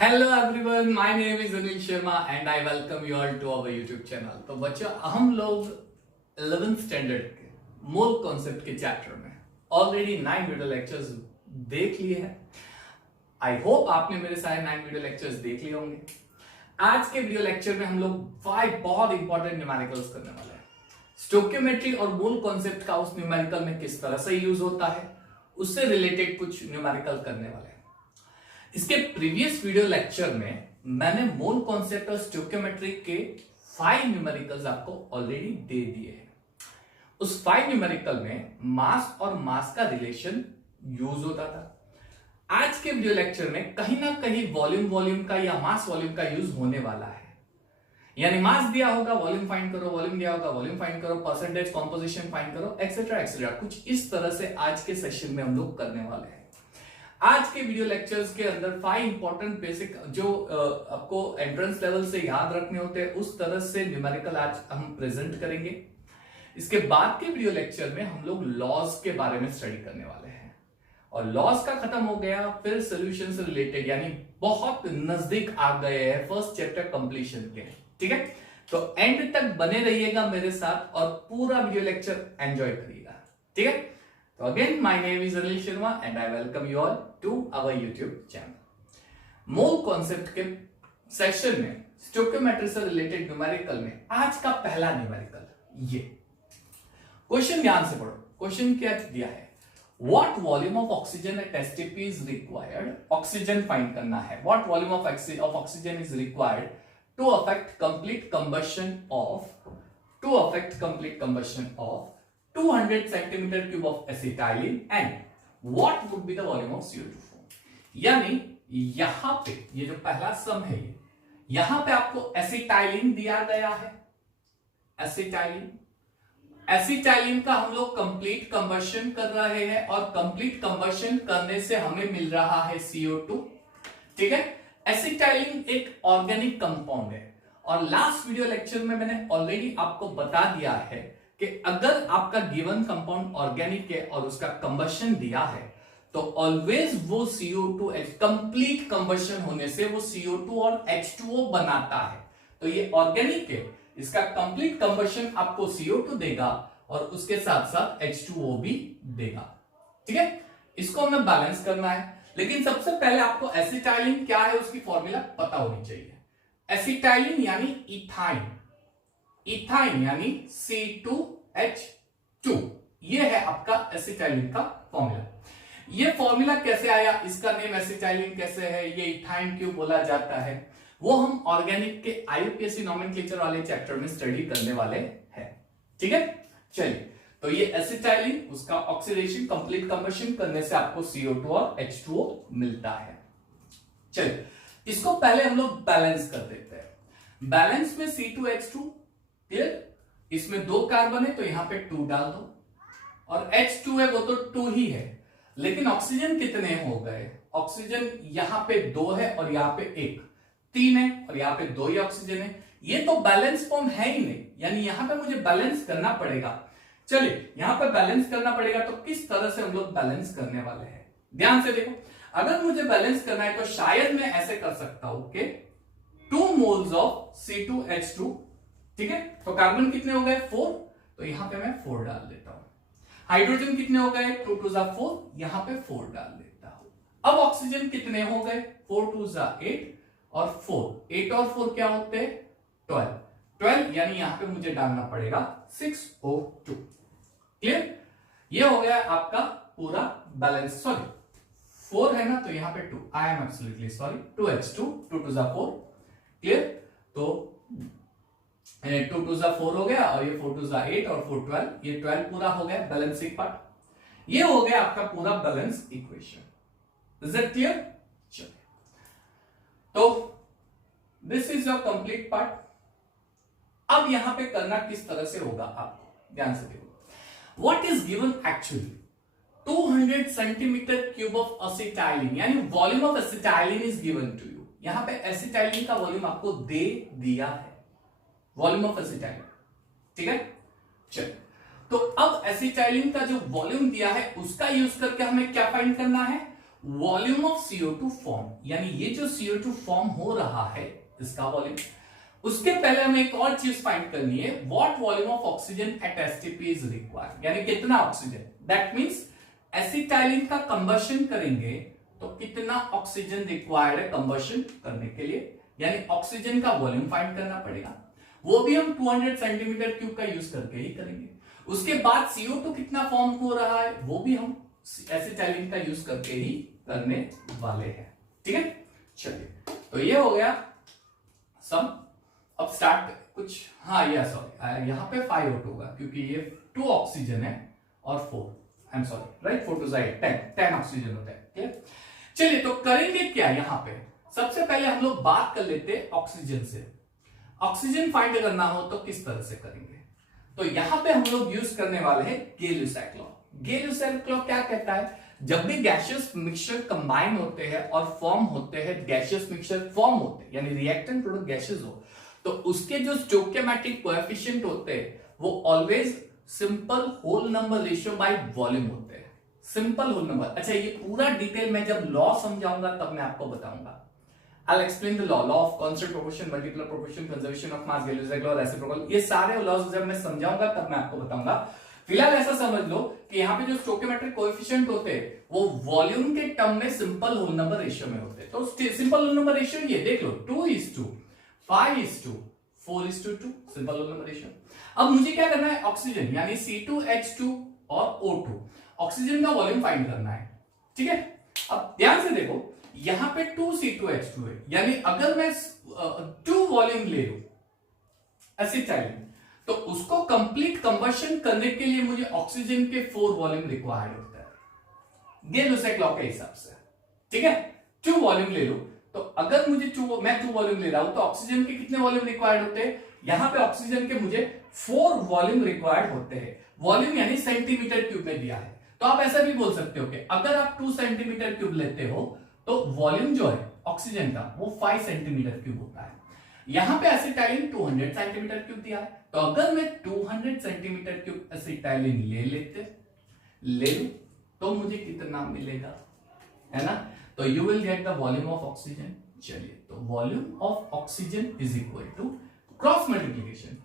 Hello everyone, my name is Anil Sharma and I welcome you all to our YouTube channel. तो बच्चों, हम लोग 11th standard के mole concept के चैप्टर में ऑलरेडी 9 वीडियो लेक्चर्स देख लिए हैं। आई होप आपने मेरे सारे 9 वीडियो लेक्चर्स देख लिए होंगे। आज के वीडियो लेक्चर में हम लोग 5 बहुत इंपॉर्टेंट न्यूमेरिकल्स करने वाले हैं। स्टोइकियोमेट्री और मोल कॉन्सेप्ट का उस न्यूमेरिकल में किस तरह से यूज होता है, उससे रिलेटेड कुछ न्यूमेरिकल करने वाले हैं। इसके प्रीवियस वीडियो लेक्चर में मैंने मोल कॉन्सेप्ट और स्टोइकियोमेट्री के 5 न्यूमेरिकल्स आपको ऑलरेडी दे दिए हैं। उस 5 न्यूमेरिकल में मास और मास का रिलेशन यूज होता था। आज के वीडियो लेक्चर में कहीं ना कहीं वॉल्यूम का या मास वॉल्यूम का यूज होने वाला है। यानी मास दिया होगा वॉल्यूम फाइंड करो, वॉल्यूम दिया होगा वॉल्यूम फाइंड करो, परसेंटेज कॉम्पोजिशन फाइंड करो, एक्सेट्रा एक्सेट्रा। कुछ इस तरह से आज के सेशन में हम लोग करने वाले हैं। आज के वीडियो लेक्चर्स के अंदर 5 इंपॉर्टेंट बेसिक जो आपको एंट्रेंस लेवल से याद रखने होते हैं, उस तरह से न्यूमेरिकल आज हम प्रेजेंट करेंगे। इसके बाद के वीडियो लेक्चर में हम लोग लॉज के बारे में स्टडी करने वाले हैं और लॉज का खत्म हो गया, फिर सोल्यूशन से रिलेटेड यानी बहुत नजदीक आ गए हैं फर्स्ट चैप्टर कंप्लीशन के। ठीक है, तो एंड तक बने रहिएगा मेरे साथ और पूरा वीडियो लेक्चर एंजॉय करिएगा। ठीक है, तो again my name is Anil Sharma and I welcome you all to our YouTube channel. Mole concept के सेक्शन में स्टोइकियोमेट्री से रिलेटेड न्यूमेरिकल में आज का पहला न्यूमेरिकल ये क्वेश्चन ध्यान से पढ़ो। क्वेश्चन क्या दिया है, what volume of oxygen at STP is required. Oxygen find करना है। What volume of oxygen is required to effect complete combustion of 200 centimeter cube of acetylene and what would be the volume of CO2 form। यानी यहां पे ये जो पहला सम है, यहां पे आपको एसिटाइलिन दिया गया है। एसिटाइलिन का हम लोग कंप्लीट कंबशन कर रहे हैं और कंप्लीट कंबशन करने से हमें मिल रहा है CO2। ठीक है, एसिटाइलिन एक ऑर्गेनिक कंपाउंड है और लास्ट वीडियो लेक्चर में मैंने ऑलरेडी आपको बता दिया है कि अगर आपका गिवन कंपाउंड ऑर्गेनिक है और उसका कंबशन दिया है तो ऑलवेज वो CO2 कंप्लीट कंबशन होने से वो CO2 और H2O बनाता है। तो ये ऑर्गेनिक है, इसका कंप्लीट कंबशन आपको CO2 देगा और उसके साथ साथ H2O भी देगा। ठीक है, इसको हमें बैलेंस करना है, लेकिन सबसे पहले आपको एसिटाइलिन क्या है उसकी फॉर्मूला पता होनी चाहिए। एसिटाइलिन यानी इथाइन, इथाइन यानी C2H2, ये है आपका एसिटाइलिन का फॉर्मूला। ये फॉर्मूला कैसे आया, इसका नेम एसिटाइलिन कैसे है, ये इथाइन क्यों बोला जाता है, वो हम ऑर्गेनिक के IUPAC नोमेनक्लेचर वाले चैप्टर में स्टडी करने वाले हैं। ठीक है, चलिए, तो ये एसिटाइलिन उसका ऑक्सीडेशन कंप्लीट कंबशन करने से आपको CO2 और H2O मिलता है। चलिए, इसको पहले हम लोग बैलेंस कर देते हैं। बैलेंस में C2H2 क्लियर, इसमें 2 कार्बन है तो यहां पे 2 डाल दो और H2 है वो तो 2 ही है, लेकिन ऑक्सीजन कितने हो गए, ऑक्सीजन यहां पे 2 है और यहां पे 1, 3 है और यहां पे 2 ही ऑक्सीजन है। ये तो बैलेंस फॉर्म है ही नहीं, यानी यहां पे मुझे बैलेंस करना पड़ेगा। चलिए, यहां पे बैलेंस करना पड़ेगा, तो किस तरह से हम लोग बैलेंस करने वाले हैं ध्यान से देखो। अगर मुझे बैलेंस करना है तो शायद मैं ऐसे कर सकता हूं कि 2 मोल्स ऑफ C2H2। ठीक है, तो कार्बन कितने हो गए 4, तो यहां पे मैं 4 डाल देता हूं। हाइड्रोजन कितने हो गए 2 2 4, यहां पे 4 डाल देता हूं। अब ऑक्सीजन कितने हो गए 4 2 8 और 4, 8 और 4 क्या होते हैं 12, यानी यहां पे मुझे डालना पड़ेगा 6O2। क्लियर, ये हो गया आपका पूरा बैलेंस। सॉरी 4 है ना, तो यहां पे 2, आई am absolutely sorry, 2H2, 2 2 4। Clear, तो 2 2 4 हो गया और ये 4 2 8 और 4 12, ये 12 पूरा हो गया बैलेंसिंग पार्ट। ये हो गया आपका पूरा balance equation. Is it clear? चलिए, तो this is your complete part. अब यहां पे करना किस तरह से होगा आपको ध्यान से देखो। What is given actually 200 centimetre cube of acetylene, यानी volume of acetylene is given to you. यहां पे एसिटाइलिन का वॉल्यूम आपको दे दिया है, वॉल्यूम ऑफ एसिटाइलिन। ठीक है, चलिए, तो अब एसिटाइलिन का जो वॉल्यूम दिया है उसका यूज करके हमें क्या फाइंड करना है, वॉल्यूम ऑफ CO2 फॉर्म, यानी ये जो CO2 फॉर्म हो रहा है इसका वॉल्यूम। उसके पहले हमें एक और चीज फाइंड करनी है, what volume of oxygen at STP is required, यानी कितना ऑक्सीजन। दैट मींस एसिटाइलिन का कंबशन करेंगे तो कितना ऑक्सीजन रिक्वायर्ड है कंबशन करने के लिए, यानी ऑक्सीजन का वॉल्यूम फाइंड करना पड़ेगा। वो भी हम 200 सेंटीमीटर क्यूब का यूज करके ही करेंगे। उसके बाद CO2 कितना फॉर्म हो रहा है वो भी हम एसिटाइलिन का यूज करके ही करने वाले हैं। ठीक है, चलिए तो ये हो गया सम। अब स्टार्ट कुछ, हाँ या सॉरी यहाँ पे 5O2 होगा क्योंकि ये 2 ऑक्सीजन है और 4, I am sorry, right, 4 to 10 oxygen होता है। क्लियर, चलिए तो करेंगे क्या यहाँ पे। सबसे पहले हम लोग बात कर लेते हैं ऑक्सीजन से। ऑक्सीजन फाइंड करना हो तो किस तरह से करेंगे, तो यहां पे हम लोग यूज करने वाले हैं गेलुसैक लॉ। गेलुसैक लॉ क्या कहता है, जब भी गैसियस मिक्सचर कंबाइन होते हैं और फॉर्म होते हैं, गैसियस मिक्सचर फॉर्म होते हैं यानी रिएक्टेंट प्रोडक्ट गैसेस हो, तो उसके जो स्टोइकियोमेट्रिक कोएफिशिएंट होते हैं वो always simple whole number ratio by volume होते हैं। सिंपल होल नंबर, अच्छा ये पूरा डिटेल मैं जब लॉ समझाऊंगा तब मैं आपको बताऊंगा। I'll explain the law of constant proportion, multiplier proportion, conservation of mass, Gay-Lussac law, reciprocal, ये सारे लॉज जब मैं समझाऊंगा तब मैं आपको बताऊंगा। फिलहाल ऐसा समझ लो कि यहाँ पे जो स्टोइकियोमेट्रिक कोएफिशिएंट होते हैं वो वॉल्यूम के टर्म में सिंपल होल नंबर रेशियो में होते हैं। तो सिंपल होल नंबर रेशियो ये देख लो 2:5:4:2, सिंपल होल नंबर रेशियो। अब मुझे क्या करना है, ऑक्सीजन यानी C2H2 और O2, ऑक्सीजन का वॉल्यूम फाइंड करना है। ठीक है, अब ध्यान से देखो यहां पे 2C2H2 है, यानी अगर मैं 2 वॉल्यूम ले लूं एसिटाइलिन तो उसको कंप्लीट कंबशन करने के लिए मुझे ऑक्सीजन के 4 वॉल्यूम रिक्वायर्ड होता है गेलुसैक लॉ के हिसाब से। ठीक है, 2 वॉल्यूम ले लो तो अगर मुझे मैं 2 वॉल्यूम ले रहा हूं तो ऑक्सीजन के कितने वॉल्यूम रिक्वायर्ड होते हैं, यहां पे ऑक्सीजन के मुझे 4 वॉल्यूम रिक्वायर्ड होते हैं। वॉल्यूम यानी सेंटीमीटर क्यूब में दिया है, तो आप ऐसा भी बोल सकते हो कि अगर आप 2 सेंटीमीटर क्यूब लेते हो तो वॉल्यूम जो है ऑक्सीजन का वो 5 सेंटीमीटर क्यूब होता है। यहां पे एसिटाइलिन 200 सेंटीमीटर क्यूब दिया है, तो अगर मैं 200 सेंटीमीटर क्यूब एसिटाइलिन ले लूं तो मुझे कितना मिलेगा, है ना, तो you will get the volume of oxygen. चलिए तो volume of oxygen is equal to cross multiplication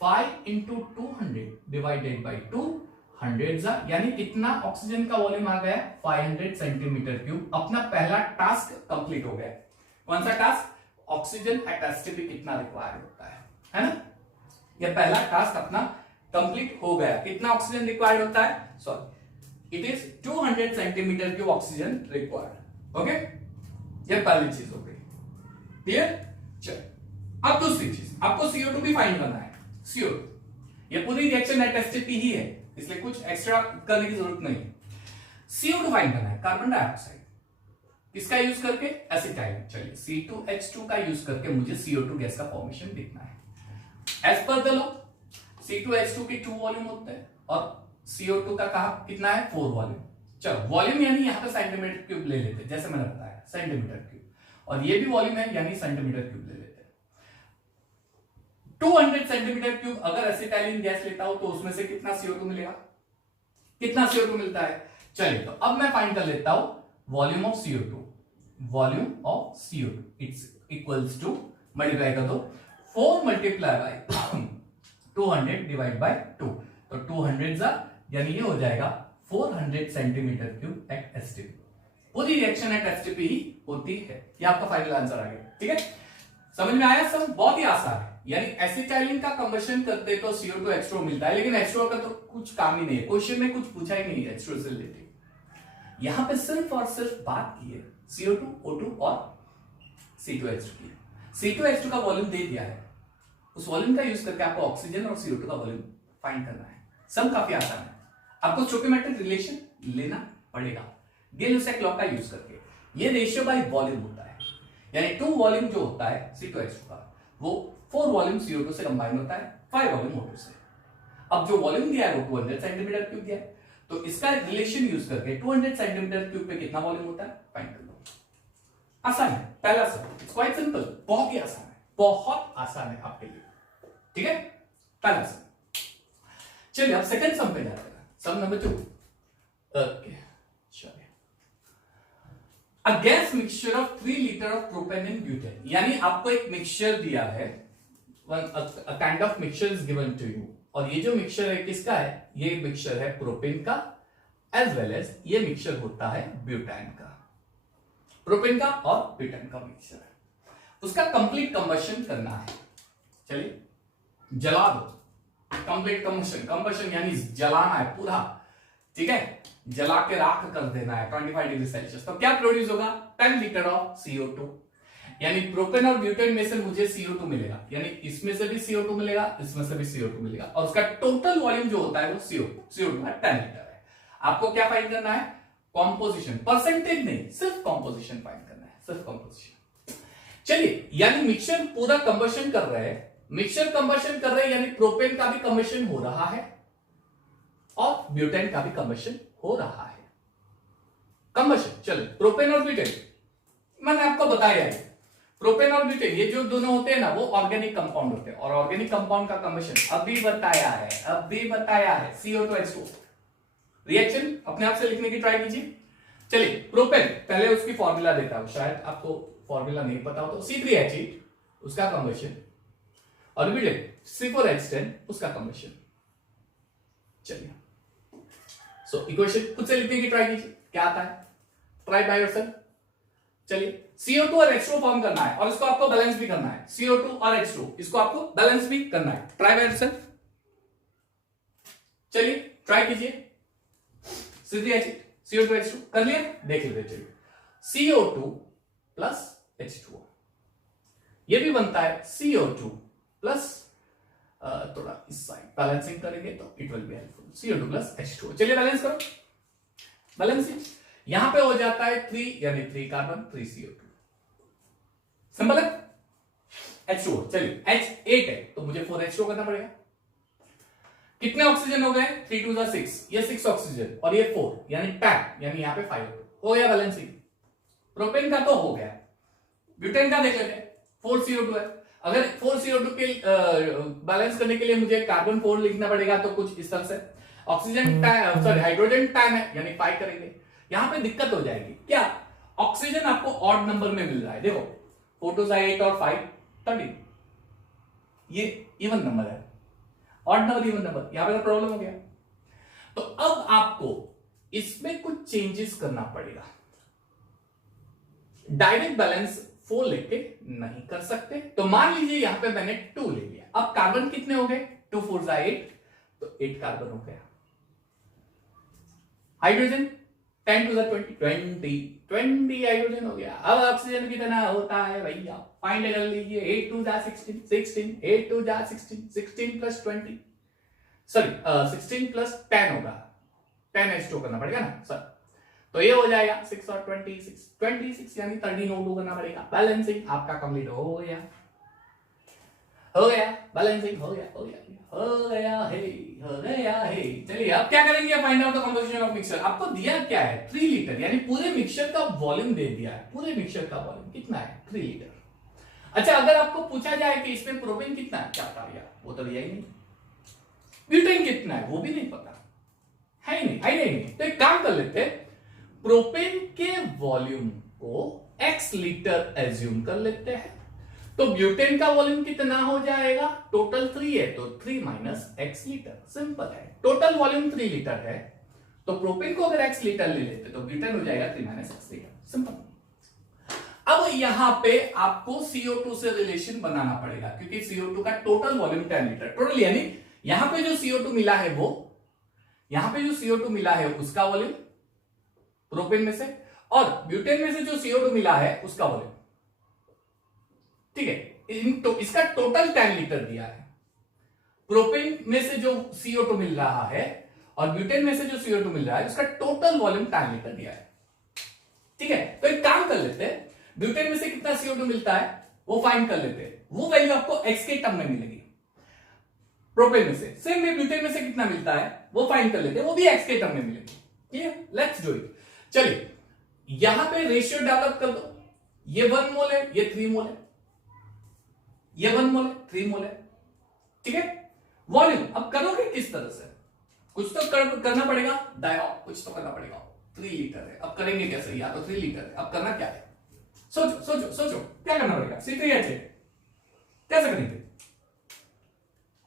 5 into 200 divided by 200 यानी कितना ऑक्सीजन का वॉल्यूम आ गया 500 सेंटीमीटर क्यूब। अपना पहला टास्क कंप्लीट हो गया। कौन सा टास्क, ऑक्सीजन एट एसटीपी कितना रिक्वायर्ड होता है ना, यह पहला टास्क अपना कंप्लीट हो गया। कितना ऑक्सीजन रिक्वायर्ड होता है, sorry it is 200 centimetre cube oxygen required. Okay, यह पहली चीज हो गई। क्लियर, चलो अब दूसरी चीज, आपको CO2 भी फाइंड करना है। CO2 ये पूरी रिएक्शन एट एसटीपी ही है, इसलिए कुछ एक्स्ट्रा करने की जरूरत नहीं। CO2 फाइंड करना है, कार्बन डाइऑक्साइड, किसका यूज करके, एसिटाइलिन। चलिए C2H2 का यूज करके मुझे CO2 गैस का फॉर्मेशन देखना है। As per the law C2H2 के 2 वॉल्यूम होते हैं और CO2 का कहा कितना है 4 वॉल्यूम। चलो वॉल्यूम यानी यहां पे सेंटीमीटर क्यूब ले लेते हैं, जैसे मैंने बताया सेंटीमीटर क्यूब, और ये भी वॉल्यूम है यानी सेंटीमीटर क्यूब ले लेते हैं। 200 सेंटीमीटर क्यूब अगर एसिटाइलिन गैस लेता हूं तो उसमें से कितना CO2 मिलेगा, कितना CO2 मिलता है। चलिए तो अब मैं फाइंड कर लेता हूं volume of CO2। Volume of CO2 it's equals to, multiply कर दो 4 मल्टीप्लाई बाय 200 डिवाइड बाय 2, तो 200 यानी ये हो जाएगा 400 सेंटीमीटर क्यूब एट एसटीपी। पूरी रिएक्शन एट एसटीपी ही होती है। ये आपका फाइनल आंसर आ गया। ठीक है, समझ में आया सब, बहुत ही आसान है। यानी एसिटाइलिन का कंबशन करते तो CO2H2 मिलता है, लेकिन H2 का तो कुछ काम ही नहीं है, क्वेश्चन में कुछ पूछा ही नहीं है H2 से रिलेटेड। यहां पे सिर्फ और सिर्फ बात की है CO2, O2 और C2H2 की। C2H2 का वॉल्यूम दे दिया है, उस वॉल्यूम का यूज करके आपको ऑक्सीजन और CO2 का वॉल्यूम फाइंड करना है। सब काफी आसान है, आपको स्टोइकियोमेट्रिक रिलेशन लेना पड़ेगा गेलुसैक लॉ का यूज करके। ये रेशियो बाय वॉल्यूम होता है, यानी 2 वॉल्यूम जो होता है C2H2 का वो 4 वॉल्यूम CO2 से कंबाइन होता है 5 वॉल्यूम O2 से। अब जो वॉल्यूम दिया है वो 200 सेंटीमीटर क्यूब दिया है, तो इसका रिलेशन यूज करके 200 सेंटीमीटर क्यूब पे कितना वॉल्यूम होता है फाइंड कर लो। आसान है, पहला सब इट्स क्वाइट सिंपल, बहुत ही आसान है, बहुत आसान है आपके लिए। ठीक है, पहला सम। चलिए अब सेकंड सम पे जाते हैं, सम नंबर 2। ओके चलिए a gas mixture of 3 litre of propane and butane, यानी आपको एक मिक्सचर दिया है, a kind of mixture is given to you, और ये जो मिक्सचर है किसका है, ये मिक्सचर है प्रोपेन का एज वेल एज ये मिक्सचर होता है ब्यूटेन का, प्रोपेन का और ब्यूटेन का मिक्सचर है, उसका कंप्लीट कंबशन करना है। चलिए जला दो, कंप्लीट कंबशन, कंबशन यानी जलाना है पूरा, ठीक है, जला के राख कर देना है 25 डिग्री सेल्सियस। तो क्या प्रोड्यूस होगा, 10 लीटर ऑफ CO2, यानी प्रोपेन और ब्यूटेन में से मुझे CO2 मिलेगा, यानी इसमें से भी CO2 मिलेगा, इसमें से भी CO2 मिलेगा, और उसका टोटल वॉल्यूम जो होता है वो CO2 है 10 लीटर है। आपको क्या फाइंड करना है, कॉम्पोजिशन, परसेंटेज नहीं, सिर्फ कॉम्पोजिशन फाइंड करना है, सिर्फ कॉम्पोजिशन। चलिए, यानी मिक्सचर पूरा कंबशन कर रहे हैं, मिक्सचर कंबशन कर रहे हैं, यानी प्रोपेन का भी कंबशन हो रहा है और ब्यूटेन का भी कंबशन हो रहा है, कंबशन। चलो प्रोपेन और ब्यूटेन मैंने आपको बताया है, प्रोपेन और ब्यूटेन ये जो दोनों होते हैं ना वो ऑर्गेनिक कंपाउंड होते हैं, और ऑर्गेनिक कंपाउंड का कंबशन अभी बताया है, CO2H2। रिएक्शन अपने आप से लिखने की ट्राई कीजिए। चलिए प्रोपेन, पहले उसकी फॉर्मूला देता हूं, शायद आपको फॉर्मूला नहीं पता हो तो C3H8 उसका कंबशन, और ब्यूटेन C4H10 उसका कंबशन। चलिए सो इक्वेशन खुद से लिखने की ट्राई कीजिए, क्या आता है, ट्राई बाय योरसेल्फ। चलिए CO2 और H2 फॉर्म करना है, और इसको आपको बैलेंस भी करना है, CO2 और H2 इसको आपको बैलेंस भी करना है, ट्राई बाय योरसेल्फ। चलिए ट्राई कीजिए, C3H8 CO2 H2 कर लिया, देख लेते चलिए, CO2 प्लस H2O, ये भी बनता है CO2 प्लस, थोड़ा इस साइड बैलेंसिंग करेंगे तो it will be helpful, CO2 plus H2O। चलिए बैलेंस करो, बैलेंसिंग यहां पे हो जाता है 3, यानी 3 कार्बन 3 CO2, सिंपल है। H2O, चलिए H8 है तो मुझे 4 H2O करना पड़ेगा। कितने ऑक्सीजन हो गए, 3 2 6, ये 6 ऑक्सीजन और ये 4, यानी 10, यानी यहां पे 5 हो गया बैलेंसिंग। प्रोपेन का तो हो गया, ब्यूटेन का देख लेते हैं, 4 CO2 है, अगर 4 CO2 के बैलेंस करने के लिए मुझे कार्बन 4 लिखना पड़ेगा तो कुछ इस तरह से, ऑक्सीजन सॉरी हाइड्रोजन 10 है यानी 5 करेंगे, यहां पे दिक्कत हो जाएगी, क्या ऑक्सीजन आपको ऑड नंबर में मिल रहा है, देखो 4 2 8 और 5 13, ये इवन नंबर है, ऑड नंबर इवन नंबर, यहां पे तो प्रॉब्लम हो गया। तो अब आपको इसमें कुछ चेंजेस करना पड़ेगा, डायरेक्ट बैलेंस 4 लेके नहीं कर सकते, तो मान लीजिए यहां पे मैंने 2 ले लिया, अब कार्बन कितने हो गए, 2 4 8, तो 8 कार्बन हो गया। हाइड्रोजन 10 2 20 हाइड्रोजन हो गया। अब ऑक्सीजन कितना होता है भैया, फाइंड कर लीजिए, 8 2 16 8 2 16 प्लस 20, सॉरी 16 प्लस 10 होगा, 10 H2 करना पड़ेगा ना सर, तो ये हो जाएगा 6 और 26 यानी 13 O2 करना पड़ेगा। बैलेंसिंग आपका कंप्लीट हो गया, बैलेंसिंग हो गया है। चलिए अब क्या करेंगे, find out the composition of mixture. आपको दिया क्या है, 3 लीटर, यानी पूरे मिक्सचर का वॉल्यूम दे दिया है, पूरे मिक्सचर का वॉल्यूम कितना है, 3 लीटर। अच्छा अगर आपको पूछा जाए कि इसमें प्रोपेन कितना है, क्या बता दिया, वो तो दिया ही नहीं, ब्यूटेन कितना है वो भी नहीं पता है ही नहीं, तो एक काम कर लेते हैं, प्रोपेन के वॉल्यूम को x लीटर एज्यूम कर लेते हैं, तो ब्यूटेन का वॉल्यूम कितना हो जाएगा, टोटल 3 है तो 3 माइनस x लीटर, सिंपल है, टोटल वॉल्यूम 3 लीटर है तो प्रोपेन को अगर x लीटर ले लेते तो ब्यूटेन हो जाएगा 3 माइनस x लीटर, सिंपल। अब यहां पे आपको CO2 से रिलेशन बनाना पड़ेगा, क्योंकि CO2 का टोटल वॉल्यूम 10 लीटर, टोटल यानी यहां पे जो CO2 मिला है वो, यहां पे जो CO2 मिला है उसका वॉल्यूम प्रोपेन में से, और ब्यूटेन में से जो CO2 मिला है उसका वॉल्यूम, ठीक है, तो इसका टोटल 10 लीटर दिया है, प्रोपेन में से जो CO2 मिल रहा है और ब्यूटेन में से जो CO2 मिल रहा है उसका टोटल वॉल्यूम 10 लीटर दिया है, ठीक है। तो एक काम कर लेते हैं, ब्यूटेन में से कितना CO2 मिलता है वो फाइंड कर लेते हैं, वो वैल्यू आपको x के टर्म में मिलेगी, प्रोपेन में से, सेम में ब्यूटेन में से कितना मिलता है वो फाइंड कर लेते हैं, वो भी x के टर्म में मिलेगी, क्लियर, लेट्स डू इट। चलिए यहां पे रेशियो डेवलप कर दो, ये 1 मोल है, ये 3 मोल है, ये 1 मोल है, 3 मोल है, ठीक है। वॉल्यूम अब करोगे किस तरह से, कुछ तो करना पड़ेगा, कुछ तो करना पड़ेगा, 3 लीटर है। अब करेंगे कैसे? या तो 3 लीटर है, अब करना क्या है? सोचो सोचो सोचो, क्या करना पड़ेगा? C3H8 कैसे करेंगे,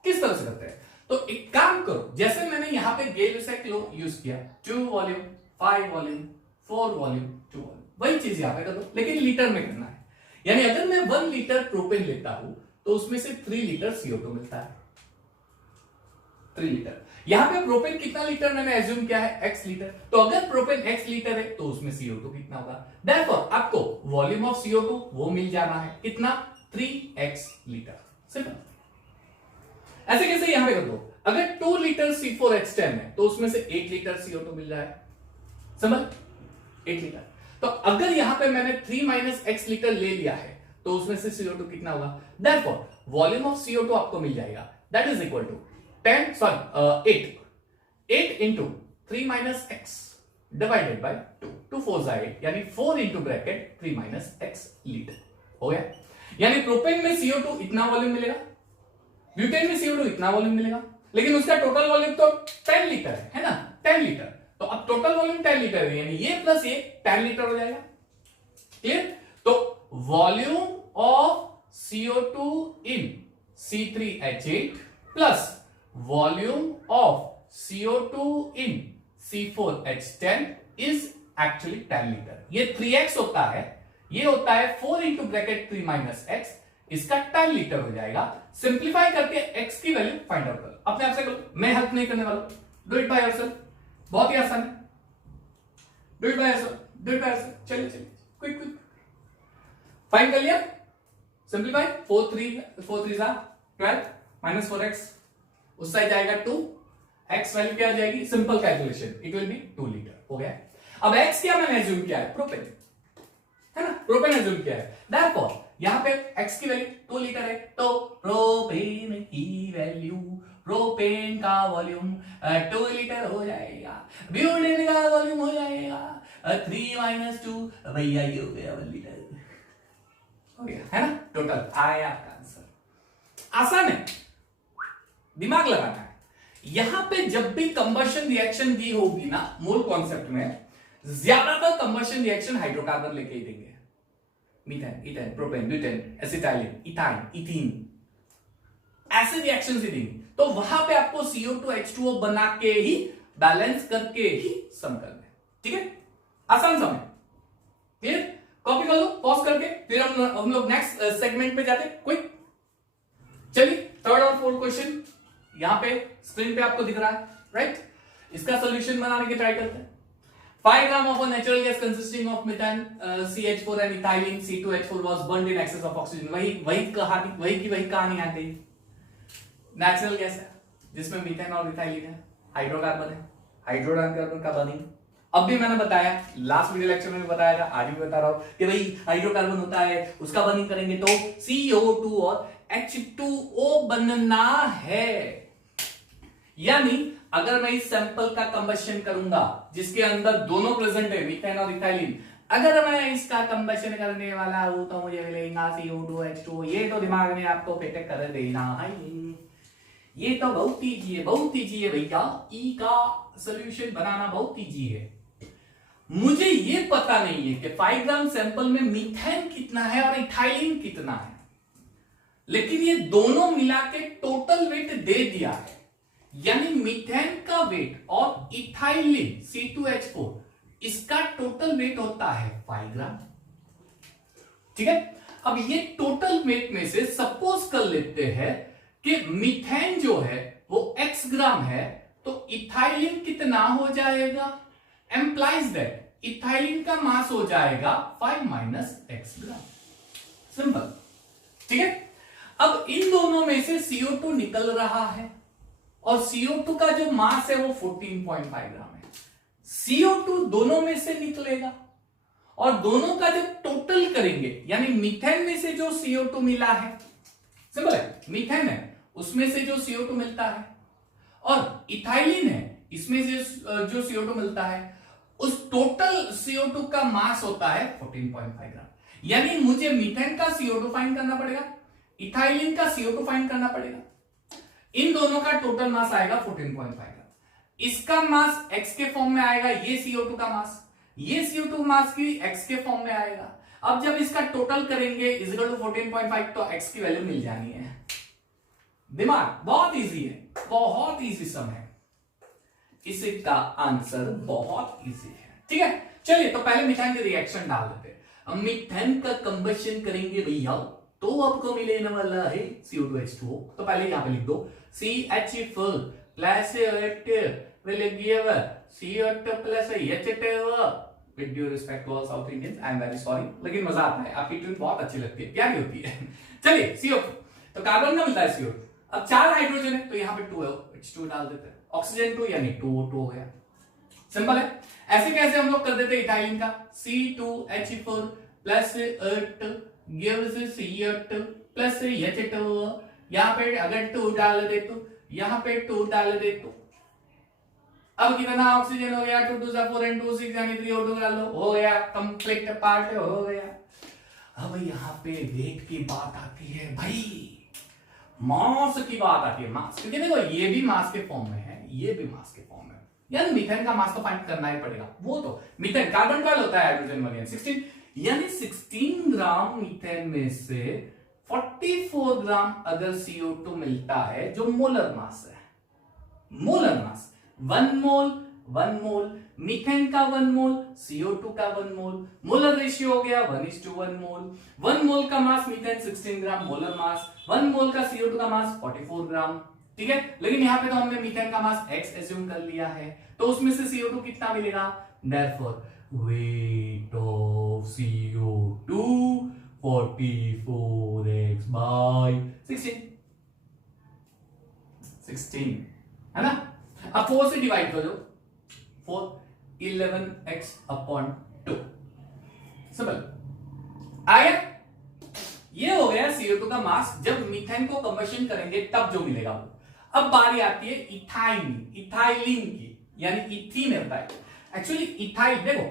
किस तरह से करते हैं? तो एक काम करो, जैसे मैंने यहां पे गै-लुसाक लॉ यूज किया, 2 वॉल्यूम 5 वॉल्यूम 4 वॉल्यूम 2 वॉल्यूम, वही चीज यहां पे कर दो, लेकिन लीटर में करना है। यानी अगर मैं 1 लीटर प्रोपेन लेता हूं तो उसमें से 3 लीटर CO2 मिलता है। 3 लीटर। यहां पे प्रोपेन कितना लीटर मैंने एज्यूम किया है? x litre. तो अगर प्रोपेन x लीटर है तो उसमें CO2 कितना होगा? देयरफॉर आपको वॉल्यूम ऑफ CO2 वो मिल जाना है, कितना? 3x litre. सिंपल। ऐसे कैसे यहां पे कर दो, अगर 2 लीटर C4H10 है तो उसमें से 8 लीटर CO2 मिल रहा है, समझ? 8 लीटर। तो अगर यहां पे मैंने 3 - x लीटर ले लिया है तो उसमें से CO2 कितना होगा? देयरफॉर वॉल्यूम ऑफ CO2 आपको मिल जाएगा, that is equal to 8 into 3 - x divided by 2, 2 4 8, यानी 4 into ब्रैकेट 3 - x लीटर हो गया। यानी प्रोपेन में CO2 इतना वॉल्यूम मिलेगा, ब्यूटेन में CO2 इतना वॉल्यूम मिलेगा, लेकिन उसका टोटल वॉल्यूम तो 10 लीटर है ना, 10 लीटर। तो अब टोटल वॉल्यूम 10 लीटर है, यानी ये प्लस ये 10 लीटर हो जाएगा। क्लियर? तो volume of CO2 in C3H8 plus volume of CO2 in C4H10 is actually 10 litre. ये 3x होता है, ये होता है 4 into ब्रैकेट 3 - x, इसका 10 लीटर हो जाएगा। सिंप्लीफाई करके x की वैल्यू फाइंड आउट करो, अपने आप से करो, मैं हेल्प नहीं करने वाला, डू इट बाय योरसेल्फ, बहुत ही आसान है, do it by yourself, do it by yourself. चलिए चलिए क्विक क्विक फाइंड कर लिया, सिंप्लीफाई, 4 3 12 माइनस 4x, उस साइड जाएगा 2, x वैल्यू क्या आ जाएगी? Simple calculation, it will B 2 litre हो गया। अब x क्या मैंने एज्यूम किया है? प्रोपेन है ना, प्रोपेन एज्यूम किया है, देयरफॉर यहां पे x की वैल्यू 2 लीटर है, तो प्रोपेन की वैल्यू, प्रोपेन का वॉल्यूम 2 लीटर हो जाएगा, ब्यूटेन का वॉल्यूम हो जाएगा 3 - 2, भैया ये हो गया 1 लीटर हो गया, है ना? टोटल आया आंसर। आसान है, दिमाग लगाना है। यहां पे जब भी कंबशन रिएक्शन दी होगी ना, मूल कॉन्सेप्ट में ज्यादातर कंबशन रिएक्शन हाइड्रोकार्बन लेके ही देंगे, methane, ethane, propane, butane, acetylene, ethyne, ethene, ऐसे रिएक्शन से देंगे। तो वहां पे आपको CO2 H2O बना के ही, बैलेंस करके ही सम करना है, ठीक है? आसान सम है, क्लियर? कॉपी कर लो पॉज करके, फिर हम लोग नेक्स्ट सेगमेंट पे जाते हैं क्विक। चलिए थर्ड और फोर्थ क्वेश्चन यहां पे स्क्रीन पे आपको दिख रहा है, राइट? इसका सॉल्यूशन बनाने की ट्राई करते हैं। 5 ग्राम of a natural gas consisting of methane, CH4 and ethylene C2H4 was burned in excess of oxygen। वही कहानी आ गई। नेचुरल गैस है जिसमें मीथेन और इथाइलिन है, हाइड्रोकार्बन है, हाइड्रोकार्बन का बर्निंग। अब भी मैंने बताया, लास्ट वीडियो लेक्चर में भी बताया था, आज भी बता रहा हूं कि भाई हाइड्रोकार्बन होता है, उसका बर्निंग करेंगे तो CO2 और H2O बनना है। यानी अगर मैं इस सैंपल का कंबशन करूंगा जिसके अंदर दोनों प्रेजेंट है, मीथेन और इथाइलिन, अगर मैं इसका कंबशन करने वाला हूं तो मुझे मिलेगा CO2 H2O। ये तो दिमाग में आपको फिट कर देना है, ये तो बहुत ईजी है भैया, ई का सोल्यूशन बनाना बहुत ईजी है। मुझे ये पता नहीं है कि 5 ग्राम सैंपल में मीथेन कितना है और इथाइलिन कितना है, लेकिन ये दोनों मिला के टोटल वेट दे दिया है। यानी मीथेन का वेट और इथाइलिन C2H4 इसका टोटल वेट होता है 5 ग्राम, ठीक है? अब ये टोटल वेट में से सपोज कर लेते हैं कि मीथेन जो है वो x ग्राम है, तो इथाइलिन कितना हो जाएगा? एम्प्लाइज दैट इथाइलिन का मास हो जाएगा 5 - x ग्राम, सिंपल, ठीक है? अब इन दोनों में से CO2 निकल रहा है और CO2 का जो मास है वो 14.5 ग्राम है। CO2 दोनों में से निकलेगा और दोनों का जब टोटल करेंगे, यानी मीथेन में से जो CO2 मिला है, सिंपल है, मीथेन है उसमें से जो CO2 मिलता है और इथाइलिन है इसमें से जो CO2 मिलता है, उस टोटल CO2 का मास होता है 14.5 ग्राम। यानी मुझे मीथेन का CO2 फाइंड करना पड़ेगा, इथाइलिन का CO2 फाइंड करना पड़ेगा, इन दोनों का टोटल मास आएगा 14.5 ग्राम। इसका मास x के फॉर्म में आएगा, ये CO2 का मास, ये CO2 मास की x के फॉर्म में आएगा। अब जब इसका टोटल करेंगे इक्वल टू 14.5 तो x की वैल्यू मिल जानी है। दिमाग बहुत इजी है, बहुत इजी सम है, इसका आंसर बहुत इजी है। ठीक है, चलिए तो पहले मीथेन के रिएक्शन डाल देते हैं। अब मीथेन का कंबशन करेंगे भैया तो आपको मिलने वाला है CO2H2O। तो पहले यहां पे लिख दो CH4 plus will give CO2 plus H2O। With due respect to all South Indians, I am very sorry, लेकिन मजा आता है, आपकी ट्यून बहुत अच्छी लगती है, प्यारी होती है। चलिए CO तो कार्बन का मिलता है CO2। अब 4 हाइड्रोजन है तो यहाँ पे 2 है, H2 डाल देते हैं, ऑक्सीजन 2 यानी 2O2 हो गया। सिंपल है। ऐसे कैसे हम लोग कर देते इथाइलिन का, C2H4 plus H2 gives CO2 plus H2O। यहाँ पे अगर 2 डाल दे तो यहाँ पे 2 डाल दे तो अब कितना ऑक्सीजन हो गया, 2 2 4 and 2 6 यानी 3O2 डाल लो, हो गया कंप्लीट पार्ट हो गया। अब यहाँ पे वेट की बात आती है भाई, मास की बात आती है, मास, क्योंकि देखो ये भी मास के फॉर्म में है, ये भी मास के फॉर्म में, यानी मीथेन का मास तो फाइंड करना ही पड़ेगा। वो तो मीथेन कार्बन 12 होता है, हाइड्रोजन 1 16, यानी 16 ग्राम मीथेन में से 44 ग्राम अगर CO2 मिलता है जो मोलर मास है, मोलर मास 1 मोल मीथेन का 1 मोल, CO2 का 1 मोल, मोलर रेशियो हो गया 1:1 मोल। 1 मोल का मास मीथेन 16 ग्राम मोलर मास, 1 मोल का CO2 का मास 44 ग्राम। ठीक है, लेकिन यहां पे तो हमने मीथेन का मास x एज्यूम कर लिया है, तो उसमें से CO2 कितना मिलेगा, therefore weight of CO2 44x by 16 है ना। अब 4 से डिवाइड कर दो, 4 11x अपॉन 2, सिंपल आ गया। ये हो गया CO2 का मास, जब मीथेन को कंबशन करेंगे तब जो मिलेगा वो। अब बारी आती है इथाइलिन की, यानी इथीन होता है एक्चुअली इथाइल। देखो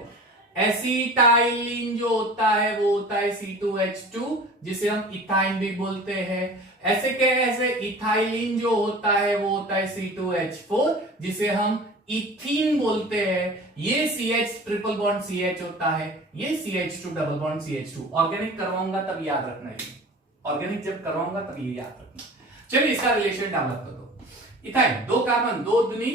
एसिटाइलिन जो होता है वो होता है C2H2 जिसे हम इथाइन भी बोलते हैं। ऐसे कैसे इथाइलिन जो होता है वो होता है C2H4 जिसे हम इथीन बोलते हैं। ये CH ट्रिपल बॉन्ड CH होता है, ये CH2 double bond CH2। Organic करवाऊंगा तब याद रखना, ये ऑर्गेनिक जब करवाऊंगा तब ये याद रखना। चलिए इसका रिलेशन डेवलप कर दो। इथाइन 2 कार्बन 2 दूनी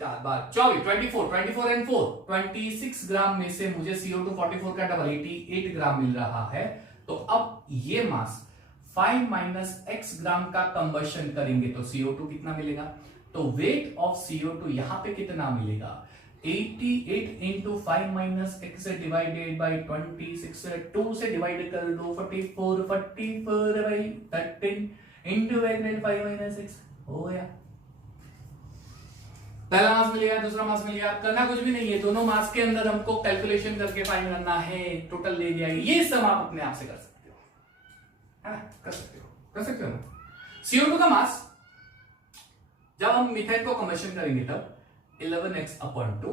4 बार 24 एंड 4 26 ग्राम में से मुझे CO2 44 का डबल 88 ग्राम मिल रहा है। तो अब ये मास 5 माइनस x ग्राम का कंबशन करेंगे तो CO2 कितना मिलेगा, तो वेट ऑफ CO2 यहां पे कितना मिलेगा, 88 इंटू 5 माइनस x से डिवाइडेड बाई 26, 2 से डिवाइड कर दो 44 बाई 13 इंटू 5 माइनस x हो गया। पहला मास मिल गया, दूसरा मास मिल गया। करना कुछ भी नहीं है, दोनों मास के अंदर हमको कैलकुलेशन करके फाइंड करना है, टोटल ले दिया। ये सब आप अपने आप से कर सकते हो, है ना, कर सकते हो ना। CO2 का मास जब हम मीथेन को कंबशन करेंगे तब 11x अपॉन 2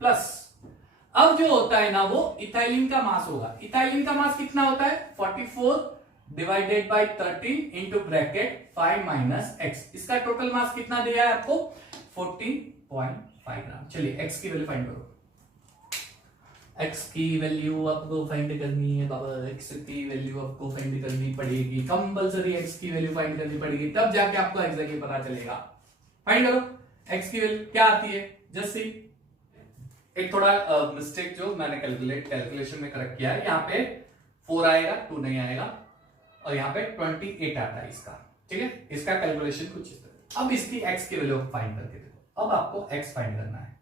प्लस अब जो होता है ना वो इथाइलिन का मास होगा। इथाइलिन का मास कितना होता है, 44 divided by 13 into bracket 5 minus x। इसका टोटल मास कितना दिया है आपको, 14.5 ग्राम। चलिए x की वैल्यू फाइंड करो। x की वैल्यू आपको फाइंड करनी है बाबा, x की वैल्यू आपको फाइंड करनी पड़ेगी, कंपलसरी x की वैल्यू फाइंड करनी पड़ेगी, तब जाके आपको एग्जैक्टली पता चलेगा। फाइंड करो x की वैल्यू क्या आती है, जस्ट सी। एक थोड़ा मिस्टेक जो मैंने कैलकुलेशन में करेक्ट किया है, यहाँ पे 4 आएगा, 2 नहीं आएगा, और यहाँ पे 28 आता है इसका। ठीक है, इसका कैलकुलेशन कुछ इस तरह। अब इसकी x की वैल्यू फाइंड करके देखो। अब आपको x फाइंड करना है,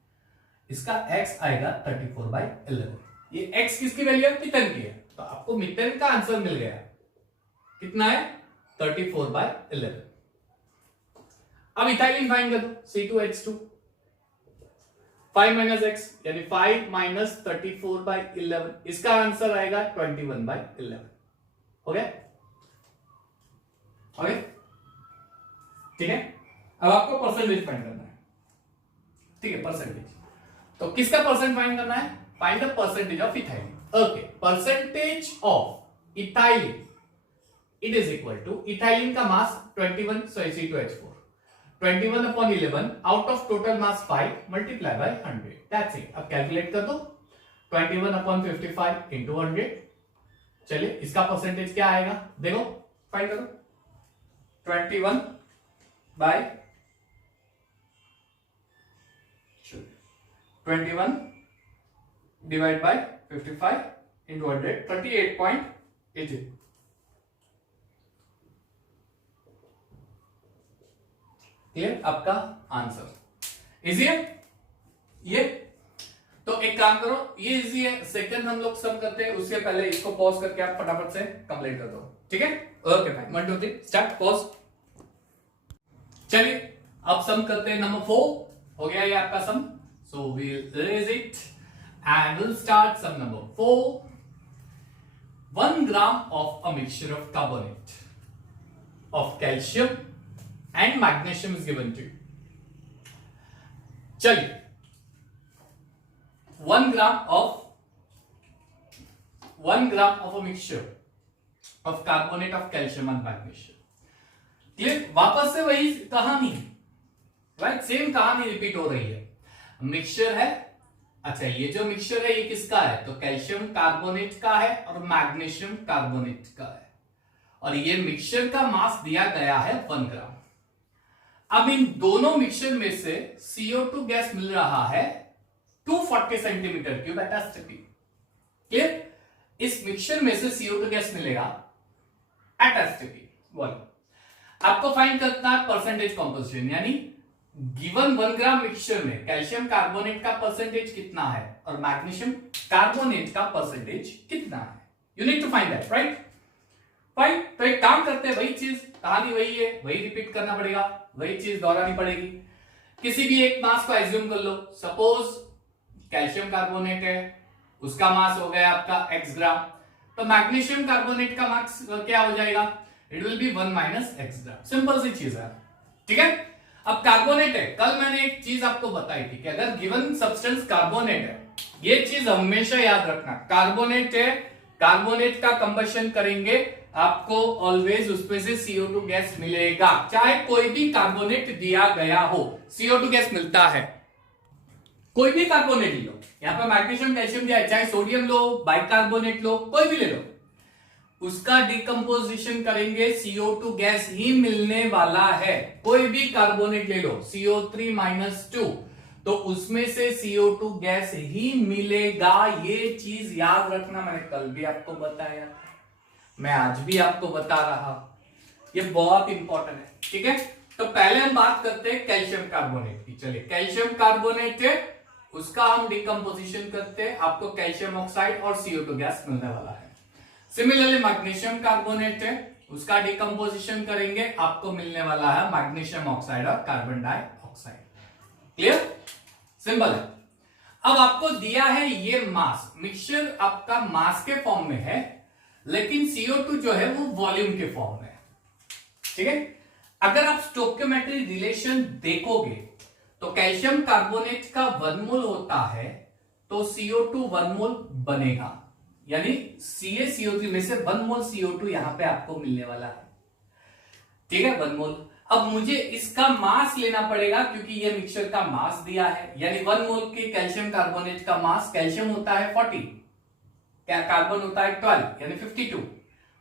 इसका x आएगा 34/11। ये x किसकी वैल्यू है, मीथेन की है, तो आपको मीथेन का आंसर मिल गया। कितना है, 34/11। अब इथाइलिन फाइंड कर दो, C2H2 5 माइनस x यानी 5 माइनस 34/11, इसका आंसर आएगा 21/11। हो गया, ओके ठीक है। अब आपको परसेंटेज फाइंड करना है, ठीक है, परसेंटेज। तो किसका परसेंट फाइंड करना है, find the percentage of ethylene. Okay, percentage of ethylene it is equal to, ethylene का mass 21, so C2H4 21/11 out of total mass 5 multiply by 100, that's it. अब कैलकुलेट कर दो, 21/55 इंटू 100। चलिए इसका परसेंटेज क्या आएगा देखो, फाइंड करो। 21 डिवाइड बाय 55 इंटू 100, 38.80। क्लियर आपका आंसर। इजी है ये। तो एक काम करो, ये इजी है, सेकंड हम लोग सम करते हैं, उससे पहले इसको पॉज करके आप फटाफट से कंप्लीट कर दो, ठीक है? Okay fine, 1 2 3 start, pause. चलिए अब सम करते हैं, नंबर 4 हो गया ये आपका sum. So we'll raise it and will start some number 4। 1 gram of a mixture of carbonate of calcium and magnesium is given to you. चलिए 1 gram of a mixture of carbonate of calcium and magnesium. Clear? वापस से वही कहानी, right? Same कहानी repeat हो रही है। Mixture है, अच्छा ये जो मिक्सचर है ये किसका है? तो कैल्शियम कार्बोनेट का है और मैग्नीशियम कार्बोनेट का है, और ये मिक्सचर का मास दिया गया है 1 ग्राम। अब इन दोनों मिक्सचर में से CO2 गैस मिल रहा है 240 centimetre cube at STP. Clear? इस मिक्सचर में से CO2 गैस मिलेगा एट एसटीपी वॉल्यूम। आपको फाइंड करना है परसेंटेज कॉम्पोजिशन, यानी गिवन 1 ग्राम मिक्सचर में कैल्शियम कार्बोनेट का परसेंटेज कितना है और मैग्नीशियम कार्बोनेट का परसेंटेज कितना है। You need to find that, right? Fine. तो एक काम करते हैं, वही चीज, कहानी वही है, वही रिपीट करना पड़ेगा, वही चीज दोहरानी पड़ेगी। किसी भी एक मास को एज्यूम कर लो, सपोज कैल्शियम कार्बोनेट है, उसका मास हो गया आपका x ग्राम, तो मैग्नीशियम कार्बोनेट का मास क्या हो जाएगा? It will be 1 minus x gram. Simple सी चीज है, ठीक है? अब कार्बोनेट है, कल मैंने एक चीज आपको बताई थी कि अगर गिवन सब्सटेंस कार्बोनेट है, ये चीज हमेशा याद रखना, कार्बोनेट है, कार्बोनेट का कंबशन करेंगे, आपको ऑलवेज उसमें से CO2 गैस मिलेगा, चाहे कोई भी कार्बोनेट दिया गया हो, CO2 गैस मिलता है। कोई भी कार्बोनेट लो, यहां पर मैग्नीशियम कैल्शियम दिया है, चाहे सोडियम लो, बाइकार्बोनेट लो, कोई भी ले लो, उसका डिकम्पोजिशन करेंगे, CO2 गैस ही मिलने वाला है। कोई भी कार्बोनेट ले लो, CO3-2, तो उसमें से CO2 गैस ही मिलेगा। ये चीज याद रखना, मैंने कल भी आपको बताया, मैं आज भी आपको बता रहा, ये बहुत इंपॉर्टेंट है, ठीक है? तो पहले हम बात करते हैं कैल्शियम कार्बोनेट की। चलिए कैल्शियम कार्बोनेट है, उसका हम डिकम्पोजिशन करते हैं, आपको कैल्शियम ऑक्साइड और CO2 गैस मिलने वाला है। सिमिलरली मैग्नीशियम कार्बोनेट है, उसका डिकम्पोजिशन करेंगे, आपको मिलने वाला है मैग्नीशियम ऑक्साइड और कार्बन डाइऑक्साइड। क्लियर? सिंपल है। अब आपको दिया है ये मास, मिक्सचर आपका मास के फॉर्म में है, लेकिन CO2 जो है वो वॉल्यूम के फॉर्म में है, ठीक है? अगर आप स्टोइकियोमेट्रिक रिलेशन देखोगे तो कैल्शियम कार्बोनेट का 1 मोल होता है तो CO2 1 मोल बनेगा, यानी CaCO3 में से 1 मोल CO2 यहां पे आपको मिलने वाला है, ठीक है? 1 मोल। अब मुझे इसका मास लेना पड़ेगा, क्योंकि ये मिक्सचर का मास दिया है, यानी 1 मोल के कैल्शियम कार्बोनेट का मास, कैल्शियम होता है 40, कार्बन होता है 12 यानी 52,